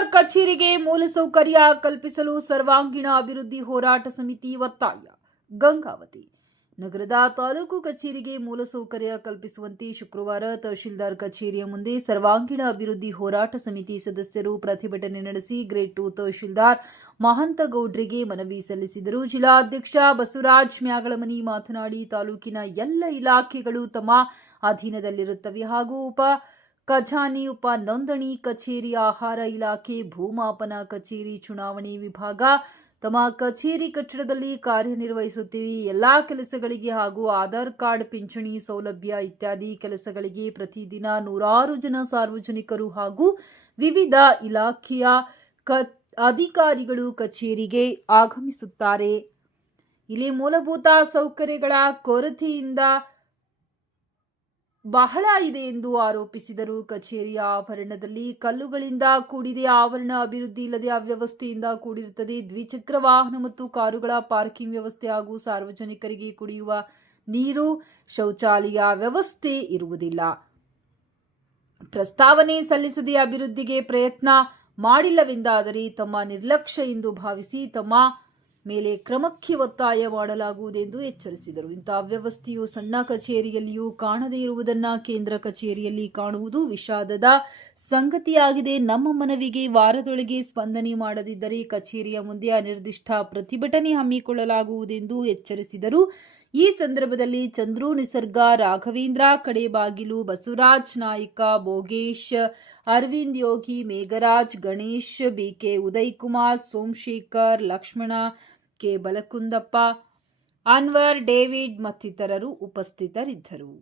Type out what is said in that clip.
ತಹಶೀಲ್ದಾರ್ ಕಚೇರಿಗೆ ಮೂಲಸೌಕರ್ಯ ಕಲ್ಪಿಸಲು ಸರ್ವಾಂಗೀಣ ಅಭಿವೃದ್ಧಿ ಹೋರಾಟ ಸಮಿತಿ ಒತ್ತಾಯ. ಗಂಗಾವತಿ ನಗರದ ತಾಲೂಕು ಕಚೇರಿಗೆ ಮೂಲಸೌಕರ್ಯ ಕಲ್ಪಿಸುವಂತೆ ಶುಕ್ರವಾರ ತಹಶೀಲ್ದಾರ್ ಕಚೇರಿಯ ಮುಂದೆ ಸರ್ವಾಂಗೀಣ ಅಭಿವೃದ್ಧಿ ಹೋರಾಟ ಸಮಿತಿ ಸದಸ್ಯರು ಪ್ರತಿಭಟನೆ ನಡೆಸಿ ಗ್ರೇಡ್ 2 ತಹಶೀಲ್ದಾರ್ ಮಹಂತಗೌಡ್ರಿಗೆ ಮನವಿ ಸಲ್ಲಿಸಿದರು. ಜಿಲ್ಲಾಧ್ಯಕ್ಷ ಬಸವರಾಜ್ ಮ್ಯಾಗಳಮನಿ ಮಾತನಾಡಿ, ತಾಲೂಕಿನ ಎಲ್ಲ ಇಲಾಖೆಗಳು ತಮ್ಮ ಅಧೀನದಲ್ಲಿರುತ್ತವೆ ಹಾಗೂ ಉಪ ಖಜಾನೆ, ಉಪ ನೋಂದಣಿ ಕಚೇರಿ, ಆಹಾರ ಇಲಾಖೆ, ಭೂಮಾಪನ ಕಚೇರಿ, ಚುನಾವಣೆ ವಿಭಾಗ ತಮ್ಮ ಕಚೇರಿ ಕಟ್ಟಡದಲ್ಲಿ ಕಾರ್ಯನಿರ್ವಹಿಸುತ್ತಿವೆ. ಎಲ್ಲಾ ಕೆಲಸಗಳಿಗೆ ಹಾಗೂ ಆಧಾರ್ ಕಾರ್ಡ್, ಪಿಂಚಣಿ ಸೌಲಭ್ಯ ಇತ್ಯಾದಿ ಕೆಲಸಗಳಿಗೆ ಪ್ರತಿದಿನ ನೂರಾರು ಜನ ಸಾರ್ವಜನಿಕರು ಹಾಗೂ ವಿವಿಧ ಇಲಾಖೆಯ ಅಧಿಕಾರಿಗಳು ಕಚೇರಿಗೆ ಆಗಮಿಸುತ್ತಾರೆ. ಇಲ್ಲಿ ಮೂಲಭೂತ ಸೌಕರ್ಯಗಳ ಕೊರತೆಯಿಂದ ಬಹಳ ಇದೆ ಎಂದು ಆರೋಪಿಸಿದರು. ಕಚೇರಿಯ ಆವರಣದಲ್ಲಿ ಕಲ್ಲುಗಳಿಂದ ಕೂಡಿದೆ. ಆವರಣ ಅಭಿವೃದ್ಧಿ ಇಲ್ಲದೆ ಅವ್ಯವಸ್ಥೆಯಿಂದ ಕೂಡಿರುತ್ತದೆ. ದ್ವಿಚಕ್ರ ವಾಹನ ಮತ್ತು ಕಾರುಗಳ ಪಾರ್ಕಿಂಗ್ ವ್ಯವಸ್ಥೆ ಹಾಗೂ ಸಾರ್ವಜನಿಕರಿಗೆ ಕುಡಿಯುವ ನೀರು, ಶೌಚಾಲಯ ವ್ಯವಸ್ಥೆ ಇರುವುದಿಲ್ಲ. ಪ್ರಸ್ತಾವನೆ ಸಲ್ಲಿಸದೆ ಅಭಿವೃದ್ಧಿಗೆ ಪ್ರಯತ್ನ ಮಾಡಿಲ್ಲವೆಂದಾದರೆ ತಮ್ಮ ನಿರ್ಲಕ್ಷ್ಯ ಎಂದು ಭಾವಿಸಿ ತಮ್ಮ ಮೇಲೆ ಕ್ರಮಕ್ಕೆ ಒತ್ತಾಯ ಮಾಡಲಾಗುವುದೆಂದು ಎಚ್ಚರಿಸಿದರು. ಇಂತಹ ಅವ್ಯವಸ್ಥೆಯು ಸಣ್ಣ ಕಚೇರಿಯಲ್ಲಿಯೂ ಕಾಣದೇ ಇರುವುದನ್ನು ಕೇಂದ್ರ ಕಚೇರಿಯಲ್ಲಿ ಕಾಣುವುದು ವಿಷಾದದ ಸಂಗತಿಯಾಗಿದೆ. ನಮ್ಮ ಮನವಿಗೆ ವಾರದೊಳಗೆ ಸ್ಪಂದನೆ ಮಾಡದಿದ್ದರೆ ಕಚೇರಿಯ ಮುಂದೆ ಅನಿರ್ದಿಷ್ಟ ಪ್ರತಿಭಟನೆ ಹಮ್ಮಿಕೊಳ್ಳಲಾಗುವುದೆಂದು ಎಚ್ಚರಿಸಿದರು. ಈ ಸಂದರ್ಭದಲ್ಲಿ Chandru, Nisarga, Raghavendra Kadebagilu, Basavaraj Nayka, Bhogesh, Aravind Yogi, Megharaj, Ganesh, BK Uday Kumar, Somashekhar, Lakshmana, K Balakundappa, Anwar, David ಮತ್ತಿತರರು ಉಪಸ್ಥಿತರಿದ್ದರು.